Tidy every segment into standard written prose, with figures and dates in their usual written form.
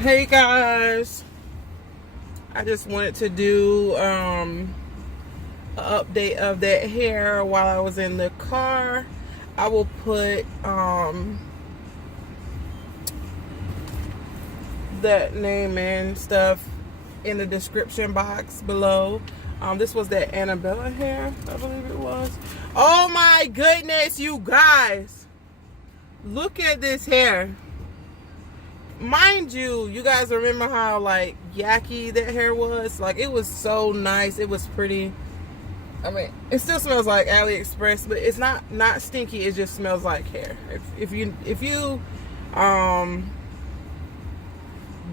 Hey guys, I just wanted to do an update of that hair while I was in the car. I will put that name and stuff in the description box below. This was that Arabella hair, I believe it was. Oh my goodness, you guys, look at this hair. Mind you, you guys remember how like Yaki that hair was? Like, it was so nice. It was pretty. I mean, it still smells like Aliexpress, but it's not stinky. It just smells like hair. If you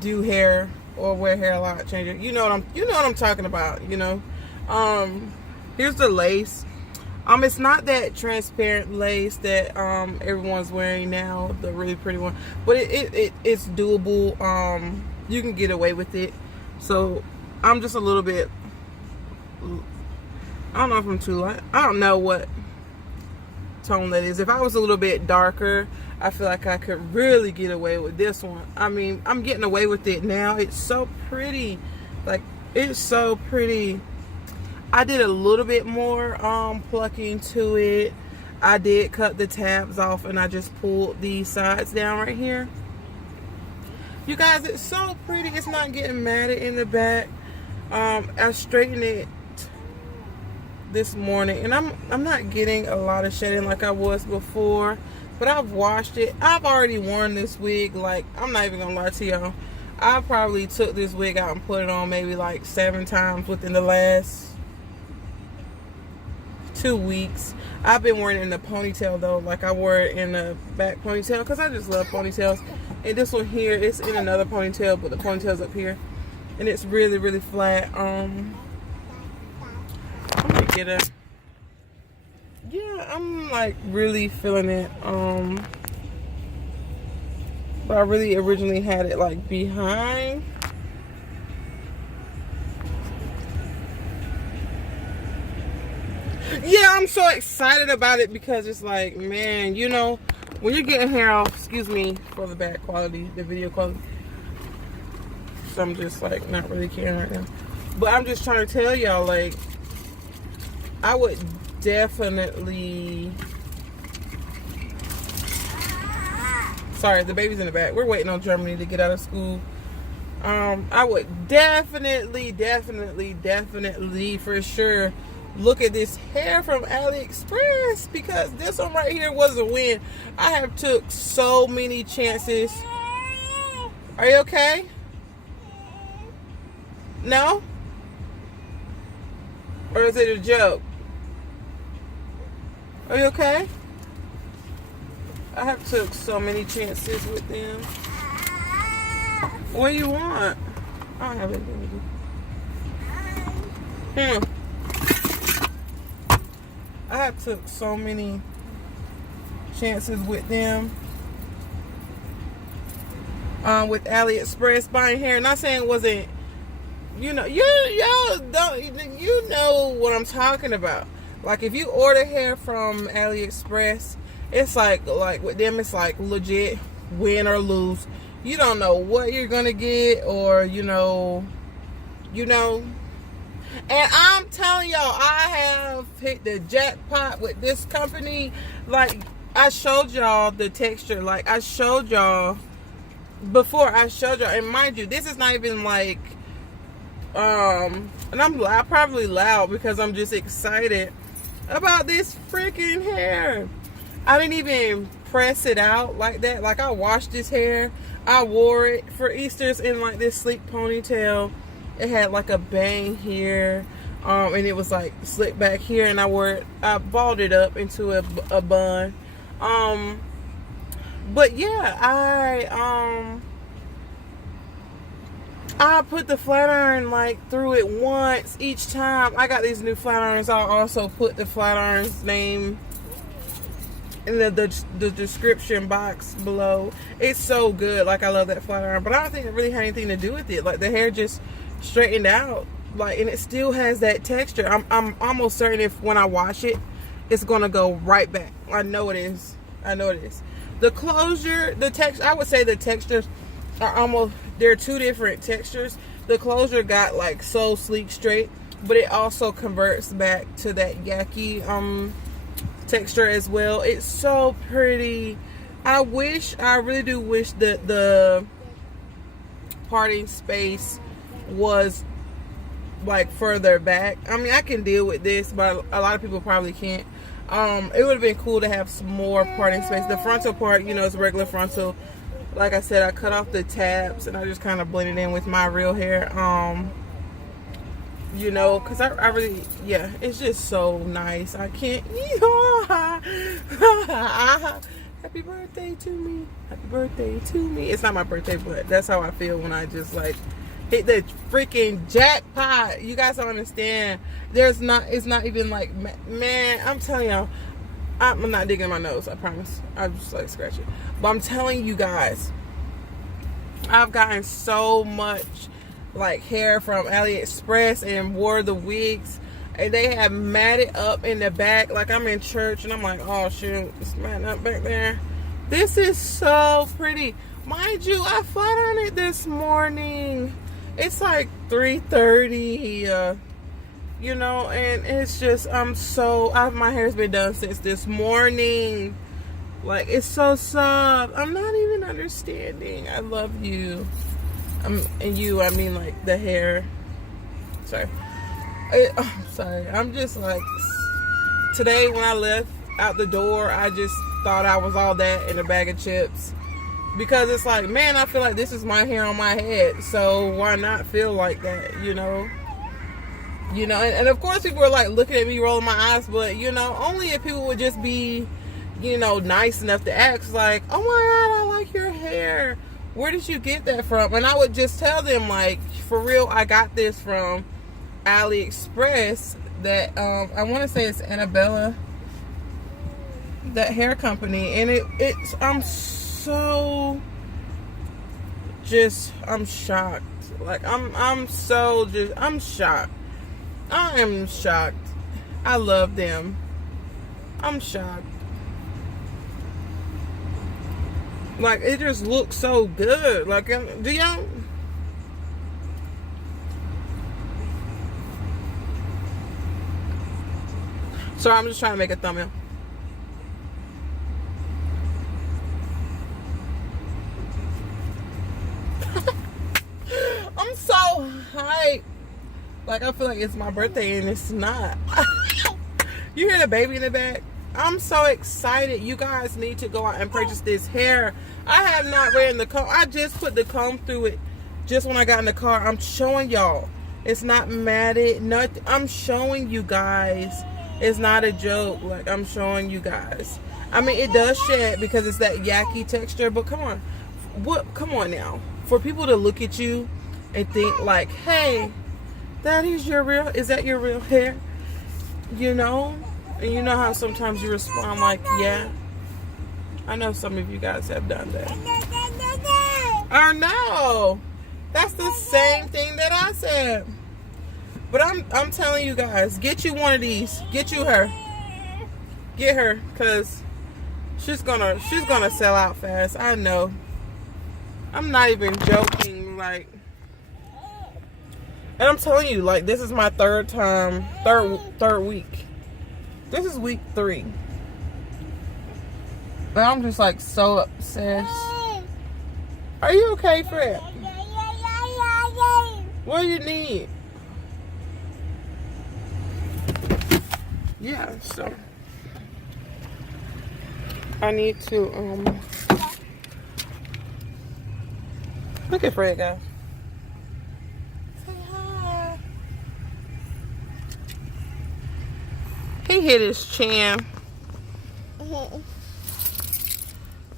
do hair or wear hair a lot changer, you know what I'm talking about. Here's the lace. It's not that transparent lace that everyone's wearing now, the really pretty one, but it's doable. You can get away with it. So I'm just a little bit, I don't know if I'm too light. I don't know what tone that is. If I was a little bit darker, I feel like I could really get away with this one. I mean, I'm getting away with it now. It's so pretty. Like, it's so pretty. I did a little bit more plucking to it. I did cut the tabs off and I just pulled these sides down right here. You guys, it's so pretty. It's not getting matted in the back. I straightened it this morning and I'm not getting a lot of shedding like I was before, but I've washed it. I've already worn this wig, like, I'm not even gonna lie to y'all. I probably took this wig out and put it on maybe like 7 times within the last 2 weeks. I've been wearing it in the ponytail though. Like, I wore it in the back ponytail because I just love ponytails. And this one here, it's in another ponytail, but the ponytail's up here and it's really, really flat. I'm gonna get a, yeah, I'm like really feeling it. But I really originally had it like behind. Yeah, I'm so excited about it because it's like, man, when you're getting hair off, excuse me for the bad quality, the video quality. So I'm just like not really caring right now. But I'm just trying to tell y'all, like, I would definitely, sorry, the baby's in the back. We're waiting on Germany to get out of school. I would definitely for sure look at this hair from Aliexpress, because this one right here was a win. I have took so many chances. Are you okay? No? Or is it a joke? Are you okay? I have took so many chances with them. What do you want? I don't have anything to do. I have took so many chances with them. With Aliexpress buying hair. Not saying it wasn't, y'all don't, you know what I'm talking about. Like, if you order hair from Aliexpress, it's like with them, it's like legit win or lose. You don't know what you're gonna get, or and I'm telling y'all, I have hit the jackpot with this company. Like, I showed y'all the texture. Like, I showed y'all before. I showed y'all, and mind you, this is not even like, and I'm probably loud because I'm just excited about this freaking hair. I didn't even press it out like that. Like, I washed this hair. I wore it for Easter's in like this sleek ponytail. It had like a bang here, and it was like slicked back here, and I balled it up into a bun. But yeah, I put the flat iron like through it once each time. I got these new flat irons. I'll also put the flat iron's name in the description box below. It's so good. Like, I love that flat iron, but I don't think it really had anything to do with it. Like, the hair just straightened out, like, and it still has that texture. I'm almost certain if when I wash it, it's gonna go right back. I know it is. The closure, the texture, I would say the textures are almost They're two different textures. The closure got like so sleek straight, but it also converts back to that Yaki texture as well. It's so pretty. I really do wish that the parting space was like further back. I mean, I can deal with this, but a lot of people probably can't. It would have been cool to have some more parting space. The frontal part, you know, is regular frontal. Like I said, I cut off the tabs and I just kind of blended in with my real hair. You know, because I really, yeah, it's just so nice. I can't. Happy birthday to me. Happy birthday to me. It's not my birthday, but that's how I feel when I just like hit the freaking jackpot. You guys don't understand. It's not even like, man, I'm telling y'all, I'm not digging my nose, I promise. I just like scratch it. But I'm telling you guys, I've gotten so much like hair from Aliexpress and wore the wigs, and they have matted up in the back. Like I'm in church and I'm like, oh shoot, it's matting up back there. This is so pretty. Mind you, I flat on it this morning. It's like 3:30, you know, and it's just, my hair's been done since this morning. Like, it's so soft. I'm not even understanding. I love you. And you, I mean, like, the hair. Sorry. Sorry. I'm just like, today when I left out the door, I just thought I was all that in a bag of chips. Because it's like, man, I feel like this is my hair on my head. So why not feel like that, you know? You know, and of course people are like looking at me rolling my eyes, but you know, only if people would just be, you know, nice enough to ask like, oh my God, I like your hair. Where did you get that from? And I would just tell them like, for real, I got this from Aliexpress. That I want to say it's Arabella, that hair company, and I'm shocked. Like I'm shocked. I am shocked. I love them. I'm shocked. Like, it just looks so good. Like, do y'all? Sorry, I'm just trying to make a thumbnail. I'm so hyped. Like, I feel like it's my birthday and it's not. You hear the baby in the back? I'm so excited. You guys need to go out and purchase this hair. I have not ran the comb. I just put the comb through it just when I got in the car. I'm showing y'all. It's not matted. Nothing. I'm showing you guys. It's not a joke. Like, I'm showing you guys. I mean, it does shed because it's that Yaki texture. But come on. Come on now. For people to look at you and think like, hey, is that your real hair? You know? And you know how sometimes you respond like, yeah. I know some of you guys have done that. I know. That's the same thing that I said. But I'm telling you guys, get you one of these. Get you her. Get her, cause she's gonna sell out fast. I know. I'm not even joking. Like, and I'm telling you, like, this is my third week. This is week 3. But I'm just like so obsessed. Are you okay, Fred? What do you need? Yeah, so I need to look at Fred, guys. Say hi. He hit his chin.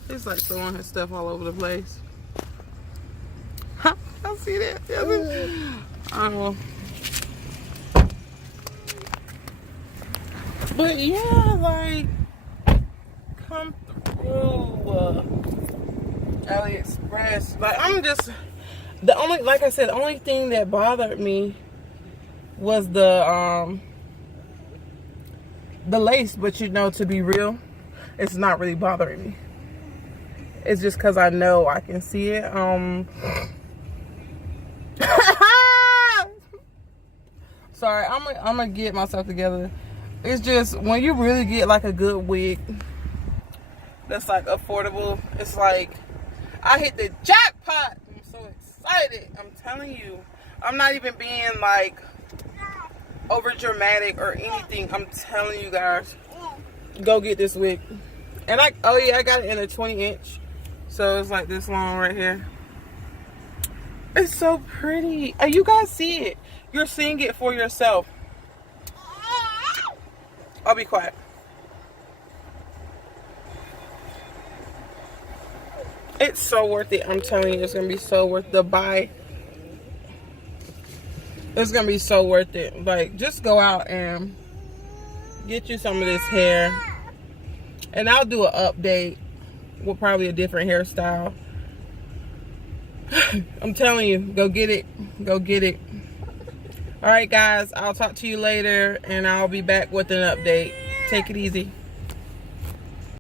He's like throwing his stuff all over the place. I see that. But yeah, like, come through Aliexpress. Like, I'm just, like I said, the only thing that bothered me was the lace. But you know, to be real, it's not really bothering me. It's just because I know I can see it. Sorry, I'm gonna get myself together. It's just when you really get like a good wig that's like affordable, it's like I hit the jackpot. I'm so excited. I'm telling you. I'm not even being like over dramatic or anything. I'm telling you guys, go get this wig. And I got it in a 20-inch. So it's like this long right here. It's so pretty. You guys see it. You're seeing it for yourself. I'll be quiet. It's so worth it. I'm telling you, it's going to be so worth the buy. It's going to be so worth it. Like, just go out and get you some of this hair. And I'll do an update with probably a different hairstyle. I'm telling you, go get it. Go get it. All right, guys. I'll talk to you later, and I'll be back with an update. Take it easy.